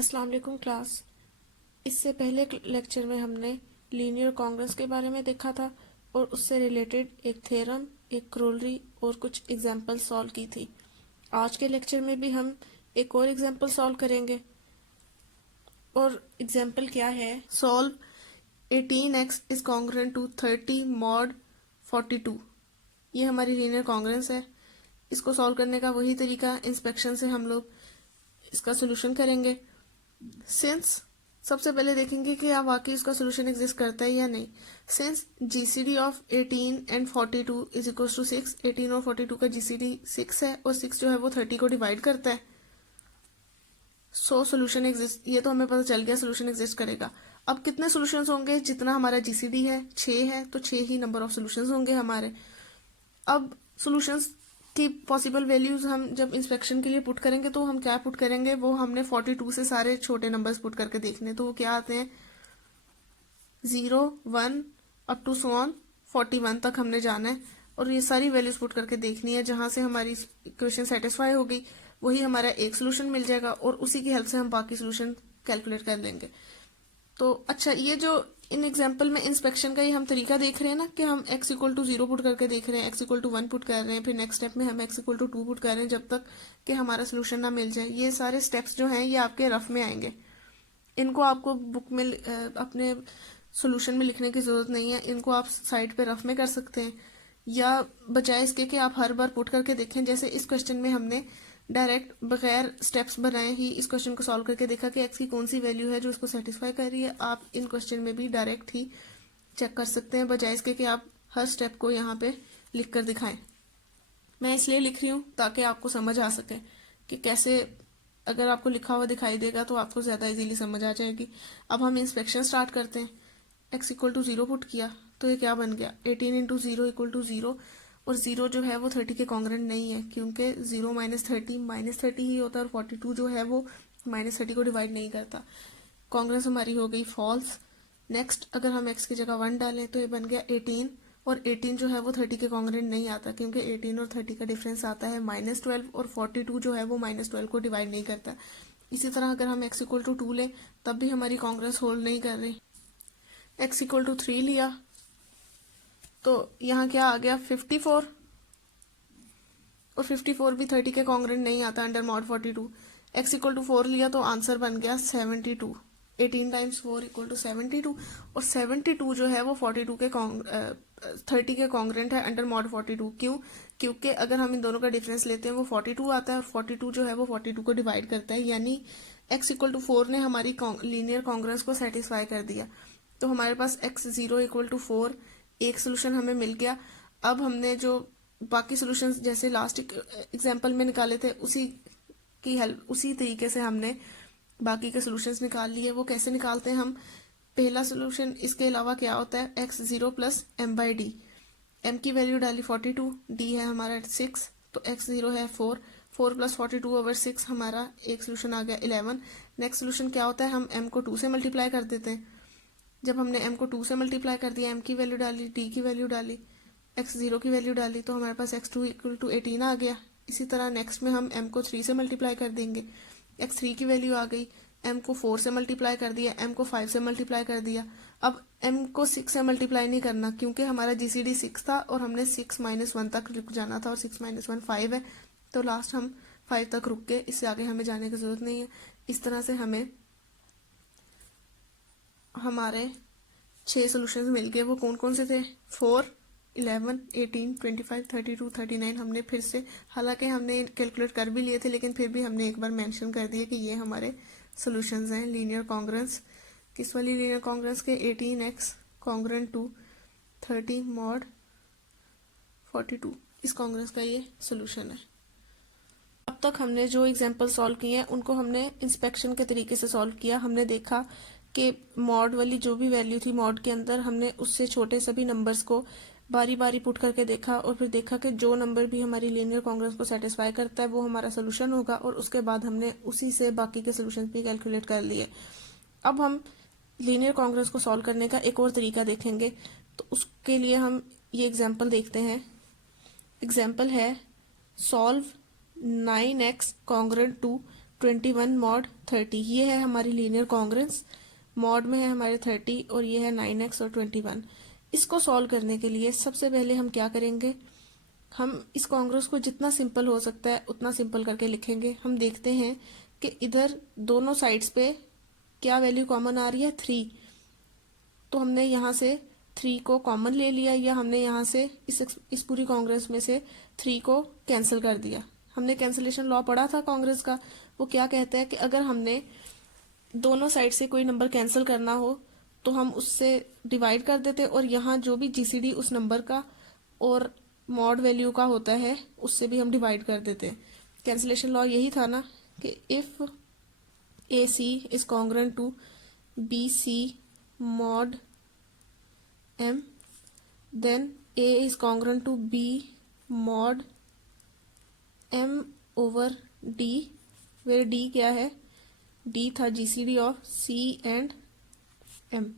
अस्सलाम वालेकुम क्लास। इससे पहले लेक्चर में हमने लीनियर कॉन्ग्रेंस के बारे में देखा था और उससे रिलेटेड एक थ्योरम, एक क्रोलरी और कुछ एग्जांपल सॉल्व की थी। आज के लेक्चर में भी हम एक और एग्जांपल सॉल्व करेंगे और एग्जांपल क्या है? Solve 18x is congruent to 30 mod 42। ये हमारी लीनियर कॉन्ग्रेंस है। इसको सॉल्व करने का वही तरीका, इंस्पेक्शन से हम लोग इसका सोल्यूशन करेंगे। सिंस सबसे पहले देखेंगे कि क्या वाकई इसका सोल्यूशन एग्जिस्ट करता है या नहीं। Since GCD of 18 and 42 is equal to 6, 18 और 42 का जीसीडी 6 है और 6 जो है वो 30 को डिवाइड करता है। सो सोल्यूशन एग्जिस्ट, ये तो हमें पता चल गया सोल्यूशन एग्जिस्ट करेगा। अब कितने सोल्यूशंस होंगे? जितना हमारा जीसीडी है 6 है तो 6 ही नंबर ऑफ सोल्यूशंस होंगे हमारे। अब सोल्यूशंस की पॉसिबल वैल्यूज हम जब इंस्पेक्शन के लिए पुट करेंगे तो हम क्या पुट करेंगे, वो हमने 42 से सारे छोटे नंबर्स पुट करके देखने। तो वो क्या आते हैं, 0, 1 अप टू सो ऑन 41 तक हमने जाना है और ये सारी वैल्यूज पुट करके देखनी है। जहां से हमारी इक्वेशन सेटिस्फाई हो गई वही हमारा एक सोल्यूशन मिल जाएगा और उसी की हेल्प से हम बाकी सोल्यूशन कैलकुलेट कर लेंगे। तो अच्छा, ये जो इन एग्जाम्पल में इंस्पेक्शन का ये हम तरीका देख रहे हैं ना कि हम x इक्वल टू 0 पुट करके देख रहे हैं, x इक्वल टू 1 पुट कर रहे हैं, फिर नेक्स्ट स्टेप में हम x इक्वल टू 2 पुट कर रहे हैं जब तक कि हमारा सोल्यूशन ना मिल जाए। ये सारे स्टेप्स जो हैं ये आपके रफ में आएंगे। इनको आपको बुक में अपने सोल्यूशन में लिखने की जरूरत नहीं है। इनको आप साइड पे रफ में कर सकते हैं या बजाय इसके कि आप हर बार पुट करके देखें। जैसे इस क्वेश्चन में हमने डायरेक्ट बगैर स्टेप्स बनाए ही इस क्वेश्चन को सॉल्व करके देखा कि एक्स की कौन सी वैल्यू है जो इसको सेटिस्फाई कर रही है। आप इन क्वेश्चन में भी डायरेक्ट ही चेक कर सकते हैं बजाय इसके कि आप हर स्टेप को यहाँ पे लिख कर दिखाएं। मैं इसलिए लिख रही हूँ ताकि आपको समझ आ सके कि कैसे, अगर आपको लिखा हुआ दिखाई देगा तो आपको ज्यादा इजीली समझ आ जाएगी। अब हम इंस्पेक्शन स्टार्ट करते हैं। एक्स इक्वल टू 0 पुट किया तो ये क्या बन गया, 18 इंटू 0 इक्वल टू 0 और 0 जो है वो 30 के कॉन्ग्रेंट नहीं है क्योंकि 0 माइनस 30 ही होता है और 42 जो है वो माइनस 30 को डिवाइड नहीं करता। कॉन्ग्रेंस हमारी हो गई फॉल्स। नेक्स्ट, अगर हम x की जगह 1 डालें तो ये बन गया 18 और 18 जो है वो 30 के कॉन्ग्रेंट नहीं आता क्योंकि 18 और 30 का डिफरेंस आता है -12 और 42 जो है वो -12 को डिवाइड नहीं करता। इसी तरह अगर हम x इक्वल टू 2 ले तब भी हमारी कॉन्ग्रेंस होल्ड नहीं कर रही। x इक्वल टू 3 लिया तो यहाँ क्या आ गया 54 और 54 भी 30 के कॉन्ग्रेंट नहीं आता under mod 42। x equal to 4 लिया तो आंसर बन गया 72। 18 टाइम्स 4 इक्वल टू 72 और 72 जो है वो 42 के 30 के कॉन्ग्रेंट है अंडर मॉड 42। क्यों? क्योंकि अगर हम इन दोनों का डिफरेंस लेते हैं वो 42 आता है और 42 जो है वो 42 को डिवाइड करता है, यानी x इक्वल टू 4 ने हमारी लीनियर कॉन्ग्रेंस को सेटिस्फाई कर दिया। तो हमारे पास x 0 इक्वल टू 4 एक सोल्यूशन हमें मिल गया। अब हमने जो बाकी सोल्यूशंस जैसे लास्ट एग्जांपल में निकाले थे उसी की हेल्प, उसी तरीके से हमने बाकी के सोल्यूशंस निकाल लिए। वो कैसे निकालते हैं हम? पहला सोल्यूशन इसके अलावा क्या होता है, x 0 plus m by D. m की वैल्यू डाली 42, d है हमारा 6 तो x 0 है 4, 4 प्लस 42 ओवर 6 हमारा एक सोल्यूशन आ गया 11। नेक्स्ट सोल्यूशन क्या होता है, हम m को 2 से मल्टीप्लाई कर देते हैं। जब हमने m को 2 से मल्टीप्लाई कर दिया, m की वैल्यू डाली, d की वैल्यू डाली, x 0 की वैल्यू डाली तो हमारे पास x2 इक्वल टू 18 आ गया। इसी तरह नेक्स्ट में हम m को 3 से मल्टीप्लाई कर देंगे, x3 की वैल्यू आ गई। m को 4 से मल्टीप्लाई कर दिया, m को 5 से मल्टीप्लाई कर दिया। अब m को 6 से मल्टीप्लाई नहीं करना क्योंकि हमारा जीसीडी 6 था और हमने 6 माइनस 1 तक रुक जाना था और 6 माइनस 1 5 है तो लास्ट हम 5 तक रुक के, इससे आगे हमें जाने की जरूरत नहीं है। इस तरह से हमें हमारे 6 सोल्यूशंस मिल गए। वो कौन कौन से थे? 4, 11, 18, 25, 32, 39। हमने फिर से, हालांकि हमने कैलकुलेट कर भी लिए थे लेकिन फिर भी हमने एक बार मेंशन कर दिया कि ये हमारे सोल्यूशंस हैं। लीनियर कॉन्ग्रेंस किस वाली लीनियर कॉन्ग्रेंस के? 18x कॉन्ग्रेंट टू 30 मॉड 42, इस कॉन्ग्रेंस का ये सोल्यूशन है। अब तक हमने जो एग्जाम्पल सॉल्व किए हैं उनको हमने इंस्पेक्शन के तरीके से सॉल्व किया। हमने देखा कि मॉड वाली जो भी वैल्यू थी मॉड के अंदर, हमने उससे छोटे सभी नंबर्स को बारी बारी पुट करके देखा और फिर देखा कि जो नंबर भी हमारी लीनियर कॉन्ग्रेंस को सेटिस्फाई करता है वो हमारा सोल्यूशन होगा और उसके बाद हमने उसी से बाकी के सोल्यूशन भी कैलकुलेट कर लिए। अब हम लीनियर कॉन्ग्रेंस को सॉल्व करने का एक और तरीका देखेंगे। तो उसके लिए हम ये एग्जाम्पल देखते हैं। एग्जाम्पल है solve 9x congruent to 21 mod 30, ये है हमारी लीनियर कॉन्ग्रेंस। मॉड में है हमारे 30 और ये है 9x और 21। इसको सॉल्व करने के लिए सबसे पहले हम क्या करेंगे, हम इस कॉन्ग्रेंस को जितना सिंपल हो सकता है उतना सिंपल करके लिखेंगे। हम देखते हैं कि इधर दोनों साइड्स पे क्या वैल्यू कॉमन आ रही है, 3। तो हमने यहाँ से 3 को कॉमन ले लिया, या हमने यहाँ से इस पूरी कांग्रेस में से 3 को कैंसिल कर दिया। हमने कैंसिलेशन लॉ पढ़ा था कांग्रेस का, वो क्या कहता है कि अगर हमने दोनों साइड से कोई नंबर कैंसिल करना हो तो हम उससे डिवाइड कर देते, और यहाँ जो भी जीसीडी उस नंबर का और मॉड वैल्यू का होता है उससे भी हम डिवाइड कर देते। कैंसिलेशन लॉ यही था ना कि if A C is congruent to B C mod m, then a is congruent to b mod m over d, where d क्या है, d था gcd of c and m,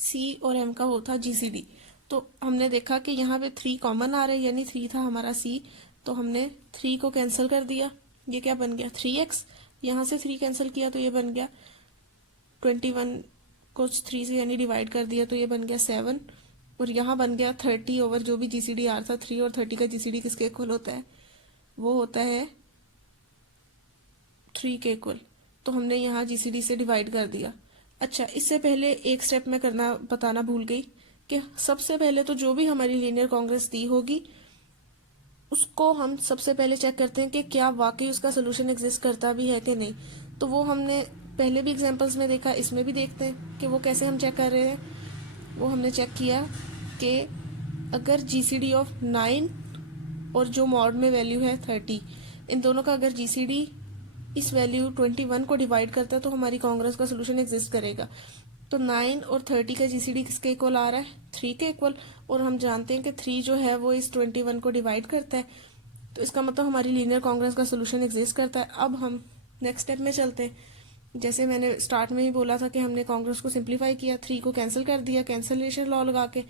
c और m का होता gcd। तो हमने देखा कि यहाँ पे 3 कॉमन आ रहे, यानी 3 था हमारा c, तो हमने 3 को कैंसिल कर दिया। ये क्या बन गया, 3x। यहाँ से 3 कैंसिल किया तो ये बन गया 21 को 3 से यानी डिवाइड कर दिया तो ये बन गया 7, और यहाँ बन गया 30 ओवर जो भी जीसीडी आर था। 3 और 30 का जीसीडी किसके इक्वल होता है, वो होता है 3 के इक्वल। तो हमने यहाँ जीसीडी से डिवाइड कर दिया। अच्छा, इससे पहले एक स्टेप मैं करना बताना भूल गई कि सबसे पहले तो जो भी हमारी लीनियर कांग्रेस दी होगी उसको हम सबसे पहले चेक करते हैं कि क्या वाकई उसका सोल्यूशन एग्जिस्ट करता भी है कि नहीं। तो वो हमने पहले भी एग्जांपल्स में देखा, इसमें भी देखते हैं कि वो कैसे हम चेक कर रहे हैं। वो हमने चेक किया कि अगर जीसीडी ऑफ 9 और जो मॉड में वैल्यू है 30, इन दोनों का अगर जीसीडी इस वैल्यू 21 को डिवाइड करता है तो हमारी कांग्रेस का सोल्यूशन एग्जिस्ट करेगा। तो 9 और 30 का जीसीडी किसके इक्वल आ रहा है, 3 के इक्वल, और हम जानते हैं कि 3 जो है वो इस 21 को डिवाइड करता है, तो इसका मतलब हमारी लीनियर कांग्रेस का सोल्यूशन एग्जिस्ट करता है। अब हम नेक्स्ट स्टेप में चलते हैं। जैसे मैंने स्टार्ट में ही बोला था कि हमने कांग्रेस को सिंप्लीफाई किया, 3 को कैंसिल कर दिया कैंसिलेशन लॉ लगा के,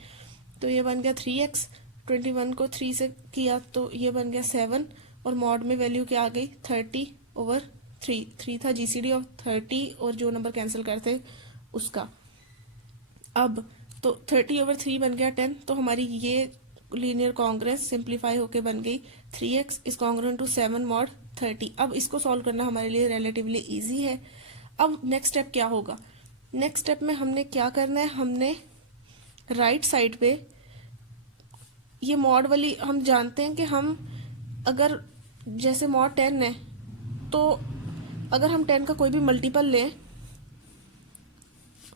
तो ये बन गया 3x। 21 को 3 से किया तो ये बन गया 7, और मॉड में वैल्यू क्या आ गई, 30 ओवर 3। 3 था जीसीडी ऑफ 30 और जो नंबर कैंसिल करते उसका। अब तो 30 ओवर 3 बन गया 10, तो हमारी ये लीनियर कांग्रेस सिंप्लीफाई होके बन गई 3x is congruent to 7 mod 30। अब इसको सॉल्व करना हमारे लिए रिलेटिवली इजी है। अब नेक्स्ट स्टेप क्या होगा, नेक्स्ट स्टेप में हमने क्या करना है, हमने राइट साइड पे ये मॉड वाली, हम जानते हैं कि हम अगर जैसे मॉड 10 है तो अगर हम 10 का कोई भी मल्टीपल लें,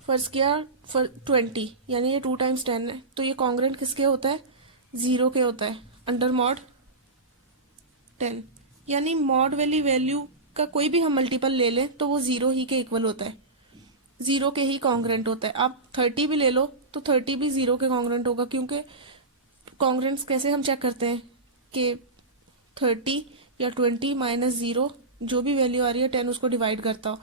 फर्ज किया 20, यानी ये 2 टाइम्स 10 है, तो ये कॉन्ग्रुएंट किसके होता है, 0 के होता है अंडर मॉड 10। यानी मॉड वाली वैल्यू का कोई भी हम मल्टीपल ले लें तो वो 0 ही के इक्वल होता है, 0 के ही कॉन्ग्रुएंट होता है। आप 30 भी ले लो तो 30 भी 0 के कॉन्ग्रुएंट होगा, क्योंकि कॉन्ग्रुएंट्स कैसे हम चेक करते हैं कि 30 या 20 माइनस 0 जो भी वैल्यू आ रही है 10 उसको डिवाइड करता हो,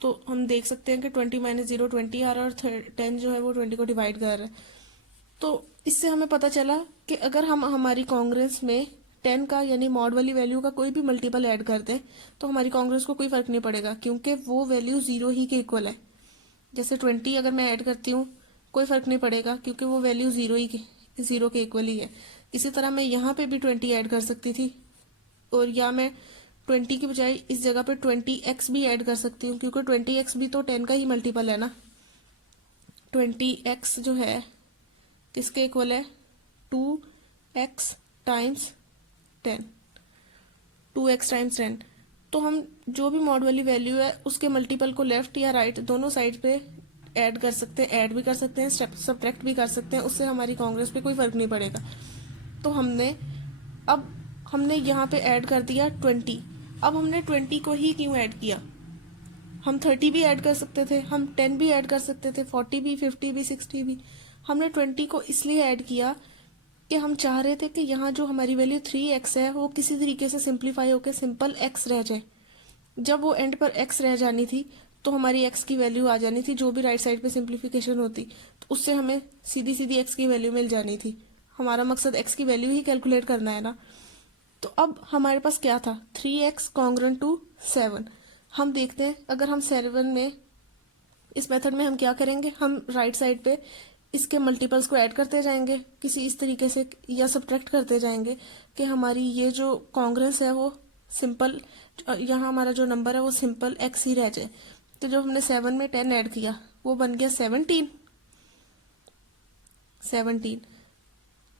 तो हम देख सकते हैं कि 20 माइनस 0 20 आ रहा है और 10 जो है वो 20 को डिवाइड कर रहा है। तो इससे हमें पता चला कि अगर हम हमारी कांग्रेस में 10 का यानी मॉड वाली वैल्यू का कोई भी मल्टीपल ऐड कर दें तो हमारी कांग्रेस को कोई फर्क नहीं पड़ेगा, क्योंकि वो वैल्यू 0 ही के इक्वल है। जैसे 20 अगर मैं ऐड करती हूँ कोई फर्क नहीं पड़ेगा, क्योंकि वो वैल्यू 0 के इक्वल ही है। इसी तरह मैं यहाँ पे भी 20 ऐड कर सकती थी, और या मैं 20 की बजाय इस जगह पे 20x भी ऐड कर सकती हूँ, क्योंकि 20x भी तो 10 का ही मल्टीपल है ना। 20x जो है किसके इक्वल है, 2x टाइम्स 10, 2x टाइम्स 10। तो हम जो भी मॉड वाली वैल्यू है उसके मल्टीपल को लेफ्ट या राइट दोनों साइड पे ऐड कर सकते हैं, ऐड भी कर सकते हैं, सब्ट्रैक्ट भी कर सकते हैं, उससे हमारी कांग्रेस पे कोई फर्क नहीं पड़ेगा। तो हमने यहाँ पे ऐड कर दिया 20। अब हमने 20 को ही क्यों ऐड किया, हम 30 भी ऐड कर सकते थे, हम 10 भी ऐड कर सकते थे, 40 भी, 50 भी, 60 भी। हमने 20 को इसलिए ऐड किया कि हम चाह रहे थे कि यहाँ जो हमारी वैल्यू 3x है वो किसी तरीके से सिंप्लीफाई होकर सिंपल x रह जाए। जब वो एंड पर x रह जानी थी तो हमारी x की वैल्यू आ जानी थी, जो भी राइट साइड पे सिंप्लीफिकेशन होती तो उससे हमें सीधी सीधी x की वैल्यू मिल जानी थी। हमारा मकसद x की वैल्यू ही कैलकुलेट करना है ना। तो अब हमारे पास क्या था, 3x कॉन्ग्रुएंट टू 7। हम देखते हैं, अगर हम 7 में इस मेथड में हम क्या करेंगे, हम राइट साइड पे इसके मल्टीपल्स को ऐड करते जाएंगे किसी इस तरीके से, या सब्ट्रैक्ट करते जाएंगे कि हमारी ये जो कांग्रेस है वो सिंपल, यहाँ हमारा जो नंबर है वो सिंपल एक्स ही रह जाए। तो जब हमने 7 में 10 ऐड किया वो बन गया 17।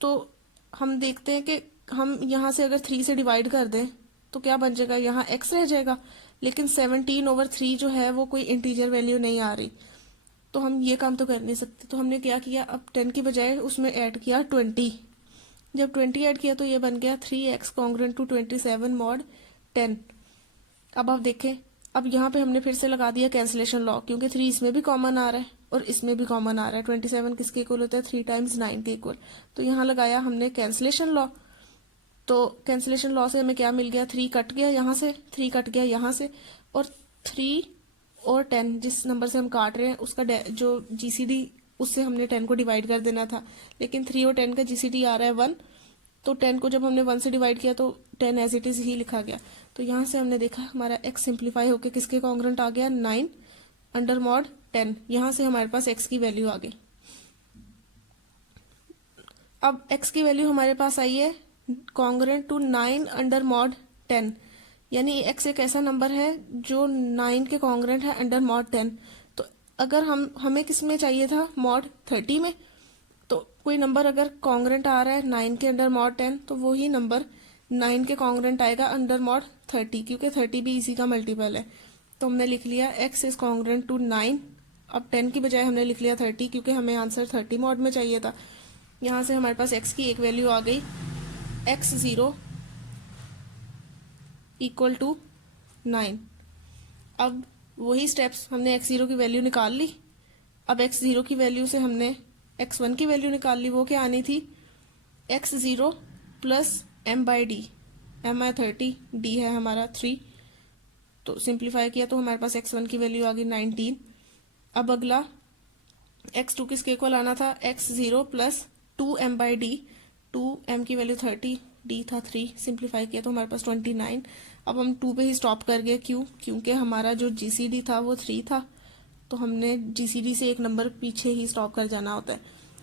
तो हम देखते हैं कि हम यहाँ से अगर 3 से डिवाइड कर दें तो क्या बन जाएगा, यहाँ x रह जाएगा, लेकिन 17/3 जो है वो कोई इंटीजर वैल्यू नहीं आ रही, तो हम ये काम तो कर नहीं सकते। तो हमने क्या किया, अब 10 की बजाय उसमें ऐड किया 20। जब 20 ऐड किया तो ये बन गया 3x कॉन्ग्रेंट टू 27 mod 10। अब आप देखें, अब यहाँ पे हमने फिर से लगा दिया कैंसिलेशन लॉ, क्योंकि 3 इसमें भी कॉमन आ रहा है और इसमें भी कॉमन आ रहा है। 27 किसके इक्वल होता है, 3 टाइम्स 9 के इक्वल। तो यहाँ लगाया हमने कैंसिलेशन लॉ। तो कैंसिलेशन लॉ से हमें क्या मिल गया, 3 कट गया यहाँ से, 3 कट गया यहाँ से, और 3 और 10 जिस नंबर से हम काट रहे हैं उसका जो जीसीडी, उससे हमने 10 को डिवाइड कर देना था, लेकिन 3 और 10 का जीसीडी आ रहा है 1। तो 10 को जब हमने 1 से डिवाइड किया तो 10 एज इट इज ही लिखा गया। तो यहाँ से हमने देखा हमारा x सिंप्लीफाई होकर किसके कॉन्ग्रेंट आ गया, 9 अंडर मॉड 10। यहाँ से हमारे पास x की वैल्यू आ गई। अब x की वैल्यू हमारे पास आई है कॉन्ग्रेंट टू 9 अंडर मॉड 10, यानी x एक ऐसा नंबर है जो 9 के कॉन्ग्रेंट है अंडर मॉड 10। तो अगर हमें किस में चाहिए था, मॉड 30 में। तो कोई नंबर अगर कॉन्ग्रेंट आ रहा है 9 के अंडर मॉड 10, तो वही नंबर 9 के कॉन्ग्रेंट आएगा अंडर मॉड 30, क्योंकि 30 भी इसी का मल्टीपल है। तो हमने लिख लिया x इज कॉन्ग्रेंट टू 9। अब 10 की बजाय हमने लिख लिया 30, क्योंकि हमें आंसर 30 मॉड में चाहिए था। यहाँ से हमारे पास x की एक वैल्यू आ गई, x0 इक्वल टू 9। अब वही स्टेप्स, हमने x0 की वैल्यू निकाल ली। अब x0 की वैल्यू से हमने x1 की वैल्यू निकाल ली। वो क्या आनी थी, x0 प्लस m/d। m है 30, d है हमारा 3। तो सिंप्लीफाई किया तो हमारे पास x1 की वैल्यू आ गई 19। अब अगला x2 किसके इक्वल आना था, x0 प्लस 2m/d। 2m की वैल्यू 30, d था 3। सिंप्लीफाई किया तो हमारे पास 29। अब हम 2 पे ही स्टॉप कर गए, क्यों, क्योंकि हमारा जो जीसीडी था वो 3 था, तो हमने जीसीडी से एक नंबर पीछे ही स्टॉप कर जाना होता है।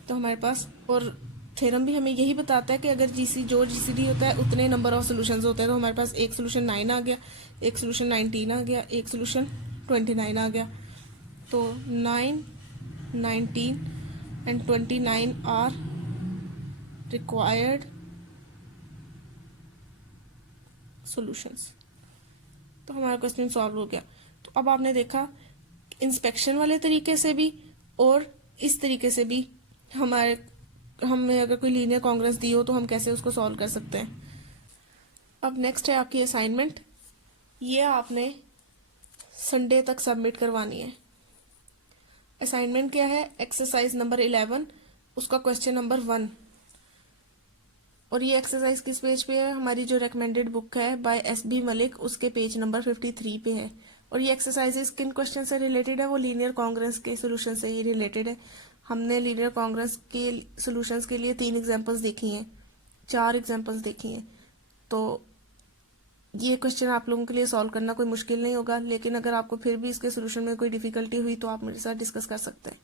तो हमारे पास, और थ्योरम भी हमें यही बताता है कि अगर जो जीसीडी होता है उतने नंबर ऑफ सोल्यूशंस होते हैं। तो हमारे पास एक सोल्यूशन 9 आ गया, एक सोल्यूशन 19 आ गया, एक सोल्यूशन 29 आ गया। तो 9, 19 एंड 29 आर रिक्वायर्ड सॉल्यूशंस। तो हमारा क्वेश्चन सॉल्व हो गया। तो अब आपने देखा इंस्पेक्शन वाले तरीके से भी और इस तरीके से भी हमें अगर कोई लीनियर कांग्रेस दी हो तो हम कैसे उसको सॉल्व कर सकते हैं। अब नेक्स्ट है आपकी असाइनमेंट। ये आपने संडे तक सबमिट करवानी है। असाइनमेंट क्या है, एक्सरसाइज नंबर 11, उसका क्वेश्चन नंबर 1। और ये एक्सरसाइज किस पेज पे है, हमारी जो रिकमेंडेड बुक है बाय S.B. मलिक, उसके पेज नंबर 53 पे है। और ये एक्सरसाइजेस किन क्वेश्चन से रिलेटेड है, वो लीनियर कांग्रेस के सोल्यूशन से ही रिलेटेड है। हमने लीनियर कांग्रेस के सोल्यूशंस के लिए 3 एग्जांपल्स देखी हैं, 4 एग्जांपल्स देखी हैं। तो ये क्वेश्चन आप लोगों के लिए सॉल्व करना कोई मुश्किल नहीं होगा, लेकिन अगर आपको फिर भी इसके सोल्यूशन में कोई डिफिकल्टी हुई तो आप मेरे साथ डिस्कस कर सकते हैं।